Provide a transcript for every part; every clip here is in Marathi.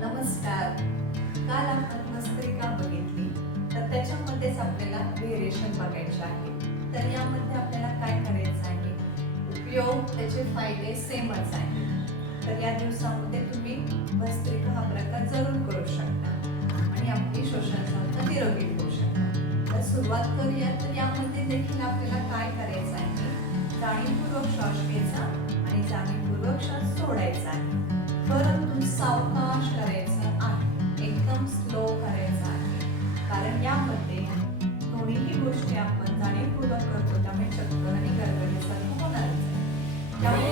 नमस्कार. काल आपण भस्त्रिका बघितली, तर त्याच्यामध्येच आपल्याला व्हेरिएशन बघायचे आहे. तर यामध्ये आपल्याला काय करायचं आहे, उपयोग त्याचे फायदे सेमच आहेत. तर या दिवसामध्ये तुम्ही भस्त्रिका हा प्रकार जरूर करू शकता आणि आपली श्वसन संस्था निरोगी ठेवू शकता. तर सुरुवात करूया. तर यामध्ये देखील आपल्याला काय करायचं आहे, जाणीवपूर्वक श्वास घ्यायचा आणि जाणीवपूर्वक श्वास सोडायचा आहे. परंतु सावकाश करायचं आहे, एकदम स्लो करायचं आहे. कारण यामध्ये दोन्हीही गोष्टी आपण जाणीवपूर्वक करतो, त्यामुळे चक्कर आणि गडबडीसारखं होणारच आहे. त्यामुळे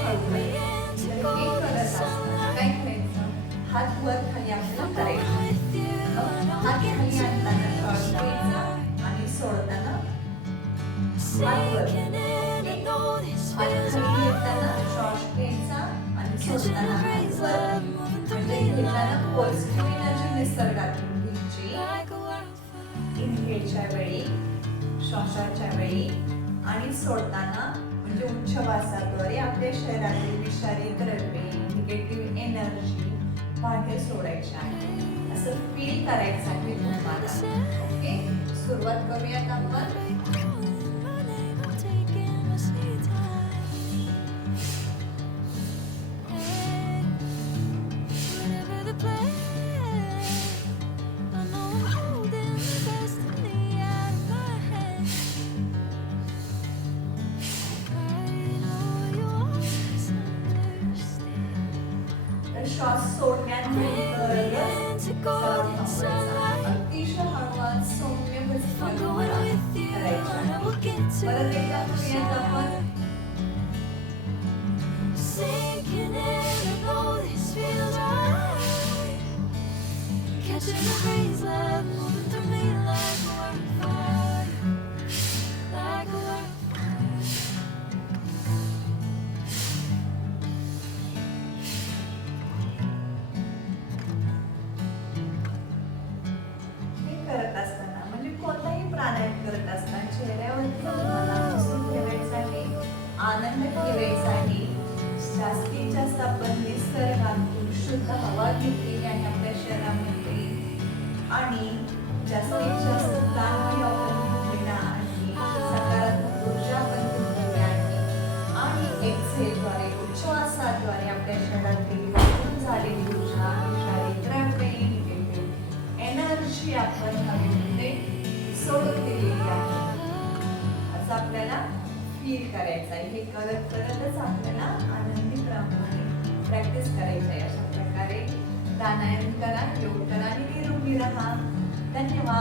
हळूहळू करत असताना काय करायचं, हात वर खाली आपल्याला करायचे. हात खाली आणताना श्वास घ्यायचा आणि सोडताना हात वर. हात खाली घेताना श्वास घ्यायचा आणि सोडताना हात वर. म्हणजे घेताना पॉझिटिव्ह एनर्जी निसर्गातून घ्यायची इनहेलच्या वेळी, श्वासाच्या वेळी, आणि सोडताना म्हणजे उच्छवासाद्वारे आपल्या शरीरातील विषारी द्रव्ये, निगेटिव्ह एनर्जी बाहेर सोडायची आहे. असं फील करायचं आहे तुम्हाला. ओके, सुरुवात करूयात आपण. श्वास सोडण्यानंतर अतिशय हळूवार सौम्य करायची. परत एकदा करूयात आपण. करत असताना म्हणजे कोणताही प्राणायाम करत असताना चेहऱ्यावरती तुम्हाला हसून ठेवायचं आहे, आनंद ठेवायचा आहे. जास्तीत जास्त आपण निसर्गातून शुद्ध हवा घेतलेली आहे आपल्या शरीरामध्ये आणि जास्तीत जास्त प्राणवायू आपण घेतलेला आहे, सकारात्मक ऊर्जा आपण घेतलेली आहे आणि एक्झेलद्वारे, उच्छवासाद्वारे आपल्या शरीरातील वाहून झालेली ऊर्जा, विषारी द्रव्ये, एनर्जी आपण हवेमध्ये सोडून दिलेली आहे, असं आपल्याला फील करायचं आहे. हे करत करतच आपल्याला आनंदी प्रमाणे प्रॅक्टिस करायची आहे. अशा प्रकारे प्राणायाम करा, योग करा आणि निरोगी राहा. धन्यवाद.